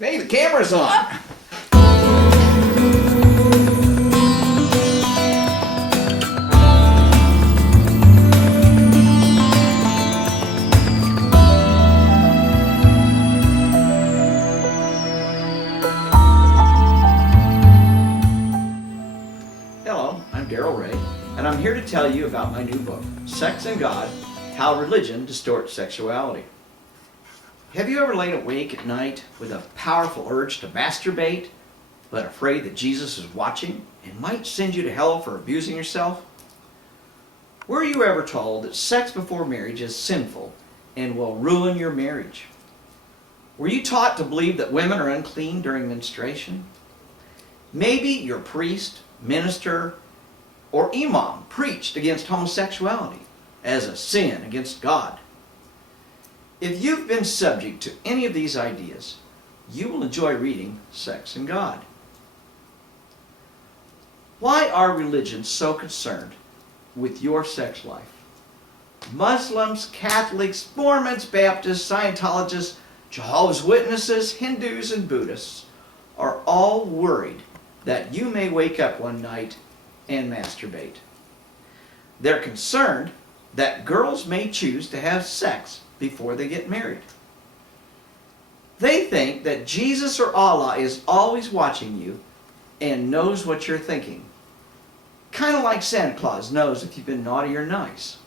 Hey, the camera's on. Hello, I'm Daryl Ray, and I'm here to tell you about my new book, Sex and God, How Religion Distorts Sexuality. Have you ever laid awake at night with a powerful urge to masturbate, but afraid that Jesus is watching and might send you to hell for abusing yourself? Were you ever told that sex before marriage is sinful and will ruin your marriage? Were you taught to believe that women are unclean during menstruation? Maybe your priest, minister, or imam preached against homosexuality as a sin against God. If you've been subject to any of these ideas, you will enjoy reading Sex and God. Why are religions so concerned with your sex life? Muslims, Catholics, Mormons, Baptists, Scientologists, Jehovah's Witnesses, Hindus, and Buddhists are all worried that you may wake up one night and masturbate. They're concerned that girls may choose to have sex before they get married. They think that Jesus or Allah is always watching you and knows what you're thinking. Kind of like Santa Claus knows if you've been naughty or nice.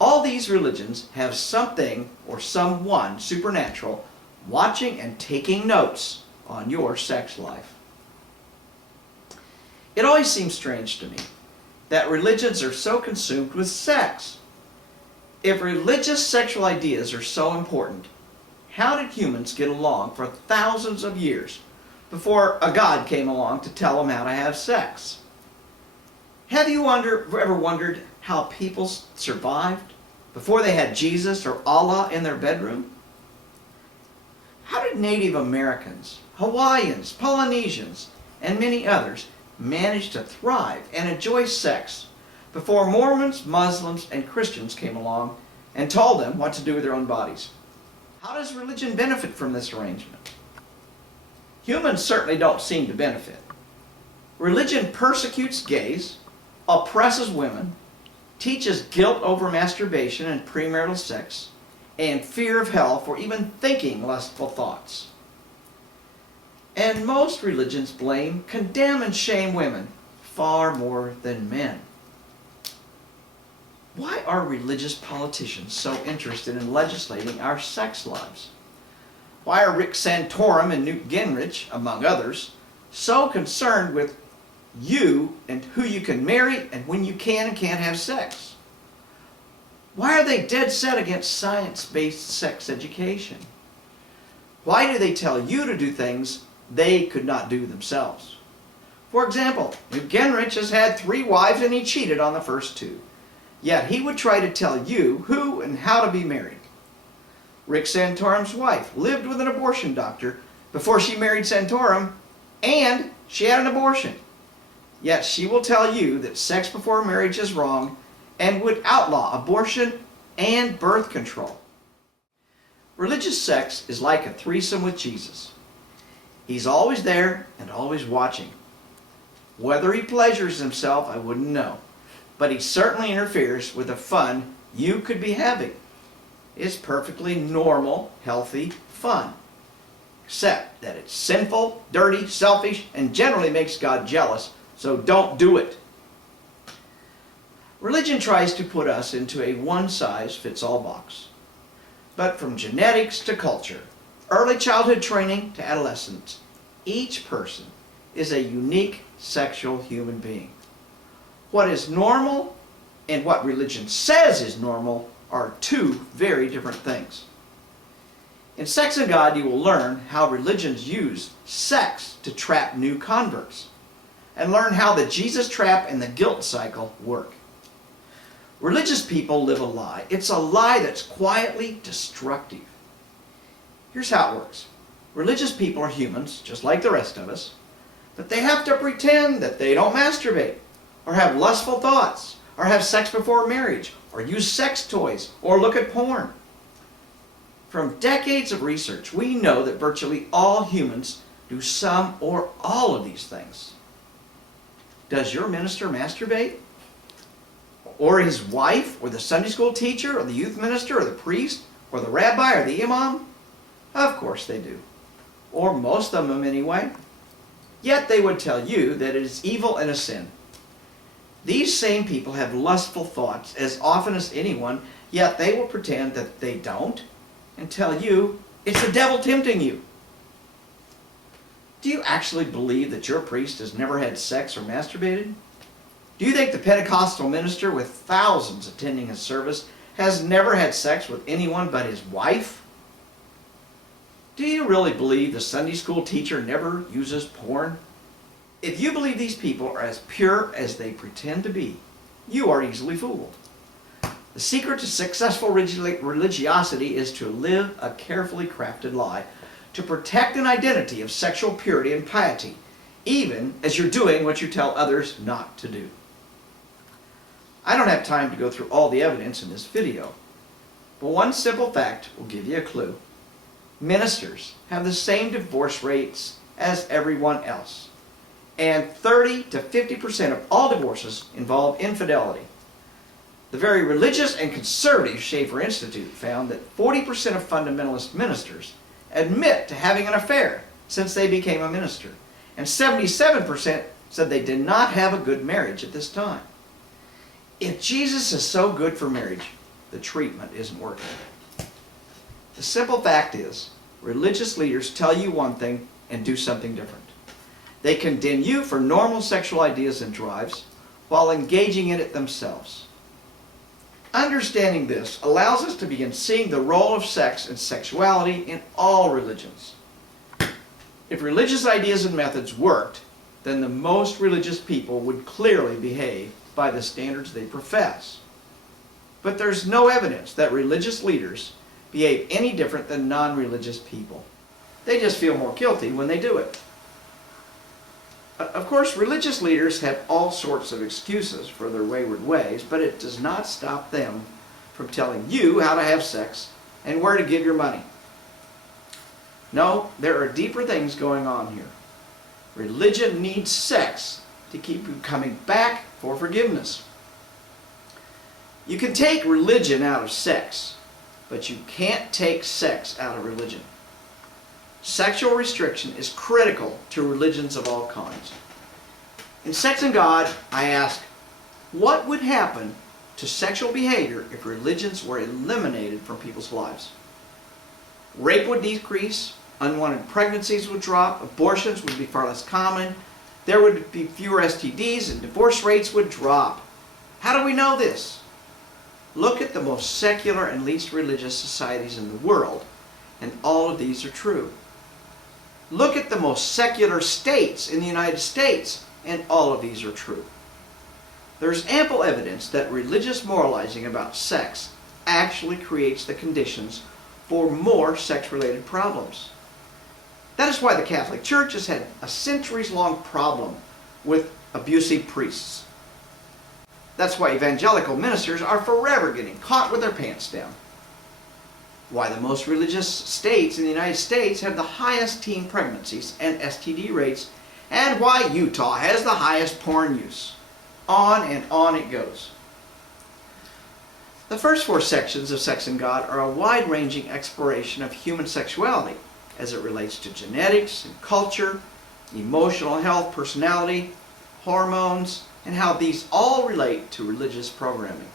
All these religions have something or someone supernatural watching and taking notes on your sex life. It always seems strange to me that religions are so consumed with sex. If religious sexual ideas are so important, how did humans get along for thousands of years before a God came along to tell them how to have sex? Have you ever wondered how people survived before they had Jesus or Allah in their bedroom? How did Native Americans, Hawaiians, Polynesians, and many others manage to thrive and enjoy sex before Mormons, Muslims, and Christians came along and told them what to do with their own bodies? How does religion benefit from this arrangement? Humans certainly don't seem to benefit. Religion persecutes gays, oppresses women, teaches guilt over masturbation and premarital sex, and fear of hell for even thinking lustful thoughts. And most religions blame, condemn, and shame women far more than men. Why are religious politicians so interested in legislating our sex lives? Why are Rick Santorum and Newt Gingrich, among others, so concerned with you and who you can marry and when you can and can't have sex? Why are they dead set against science-based sex education? Why do they tell you to do things they could not do themselves? For example, Newt Gingrich has had 3 wives and he cheated on the first 2. Yet he would try to tell you who and how to be married. Rick Santorum's wife lived with an abortion doctor before she married Santorum, and she had an abortion. Yet she will tell you that sex before marriage is wrong and would outlaw abortion and birth control. Religious sex is like a threesome with Jesus. He's always there and always watching. Whether he pleasures himself, I wouldn't know. But he certainly interferes with the fun you could be having. It's perfectly normal, healthy fun. Except that it's sinful, dirty, selfish, and generally makes God jealous, so don't do it. Religion tries to put us into a one-size-fits-all box. But from genetics to culture, early childhood training to adolescence, each person is a unique sexual human being. What is normal and what religion says is normal are 2 very different things. In Sex and God, you will learn how religions use sex to trap new converts, and learn how the Jesus trap and the guilt cycle work. Religious people live a lie. It's a lie that's quietly destructive. Here's how it works. Religious people are humans, just like the rest of us, but they have to pretend that they don't masturbate, or have lustful thoughts, or have sex before marriage, or use sex toys, or look at porn. From decades of research, we know that virtually all humans do some or all of these things. Does your minister masturbate? Or his wife, or the Sunday school teacher, or the youth minister, or the priest, or the rabbi, or the imam? Of course they do. Or most of them anyway. Yet they would tell you that it is evil and a sin. These same people have lustful thoughts as often as anyone, yet they will pretend that they don't and tell you it's the devil tempting you. Do you actually believe that your priest has never had sex or masturbated? Do you think the Pentecostal minister with thousands attending his service has never had sex with anyone but his wife? Do you really believe the Sunday school teacher never uses porn? If you believe these people are as pure as they pretend to be, you are easily fooled. The secret to successful religiosity is to live a carefully crafted lie to protect an identity of sexual purity and piety, even as you're doing what you tell others not to do. I don't have time to go through all the evidence in this video, but one simple fact will give you a clue. Ministers have the same divorce rates as everyone else, and 30 to 50% of all divorces involve infidelity. The very religious and conservative Schaeffer Institute found that 40% of fundamentalist ministers admit to having an affair since they became a minister, and 77% said they did not have a good marriage at this time. If Jesus is so good for marriage, the treatment isn't working. The simple fact is, religious leaders tell you one thing and do something different. They condemn you for normal sexual ideas and drives while engaging in it themselves. Understanding this allows us to begin seeing the role of sex and sexuality in all religions. If religious ideas and methods worked, then the most religious people would clearly behave by the standards they profess. But there's no evidence that religious leaders behave any different than non-religious people. They just feel more guilty when they do it. Of course, religious leaders have all sorts of excuses for their wayward ways, but it does not stop them from telling you how to have sex and where to give your money. No, there are deeper things going on here. Religion needs sex to keep you coming back for forgiveness. You can take religion out of sex, but you can't take sex out of religion. Sexual restriction is critical to religions of all kinds. In Sex and God, I ask, what would happen to sexual behavior if religions were eliminated from people's lives? Rape would decrease, unwanted pregnancies would drop, abortions would be far less common, there would be fewer STDs, and divorce rates would drop. How do we know this? Look at the most secular and least religious societies in the world, and all of these are true. Look at the most secular states in the United States, and all of these are true. There's ample evidence that religious moralizing about sex actually creates the conditions for more sex-related problems. That is why the Catholic Church has had a centuries-long problem with abusive priests. That's why evangelical ministers are forever getting caught with their pants down. Why the most religious states in the United States have the highest teen pregnancies and STD rates, and why Utah has the highest porn use. On and on it goes. The first 4 sections of Sex and God are a wide-ranging exploration of human sexuality as it relates to genetics and culture, emotional health, personality, hormones, and how these all relate to religious programming.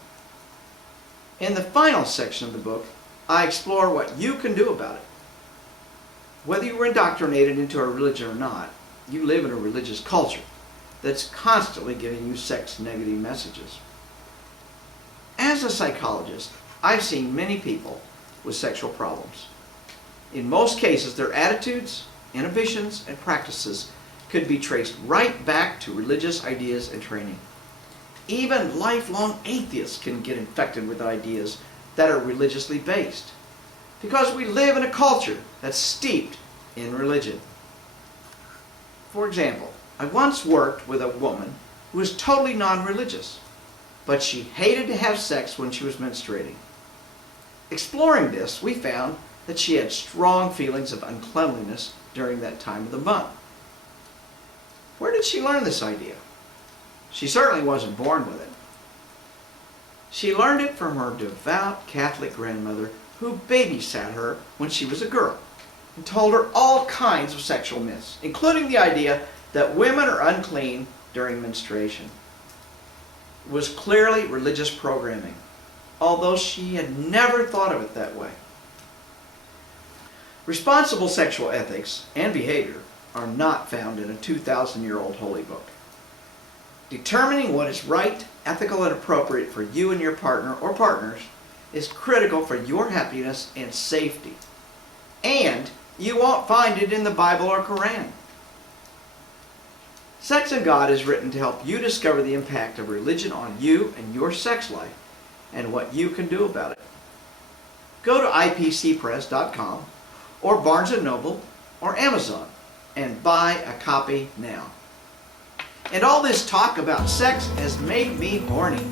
In the final section of the book, I explore what you can do about it. Whether you were indoctrinated into a religion or not, you live in a religious culture that's constantly giving you sex-negative messages. As a psychologist, I've seen many people with sexual problems. In most cases, their attitudes, inhibitions, and practices could be traced right back to religious ideas and training. Even lifelong atheists can get infected with ideas that are religiously based, because we live in a culture that's steeped in religion. For example, I once worked with a woman who was totally non-religious, but she hated to have sex when she was menstruating. Exploring this, we found that she had strong feelings of uncleanliness during that time of the month. Where did she learn this idea? She certainly wasn't born with it. She learned it from her devout Catholic grandmother who babysat her when she was a girl and told her all kinds of sexual myths, including the idea that women are unclean during menstruation. It was clearly religious programming, although she had never thought of it that way. Responsible sexual ethics and behavior are not found in a 2,000-year-old holy book. Determining what is right, ethical, and appropriate for you and your partner or partners is critical for your happiness and safety. And you won't find it in the Bible or Quran. Sex and God is written to help you discover the impact of religion on you and your sex life and what you can do about it. Go to ipcpress.com or Barnes & Noble or Amazon and buy a copy now. And all this talk about sex has made me horny.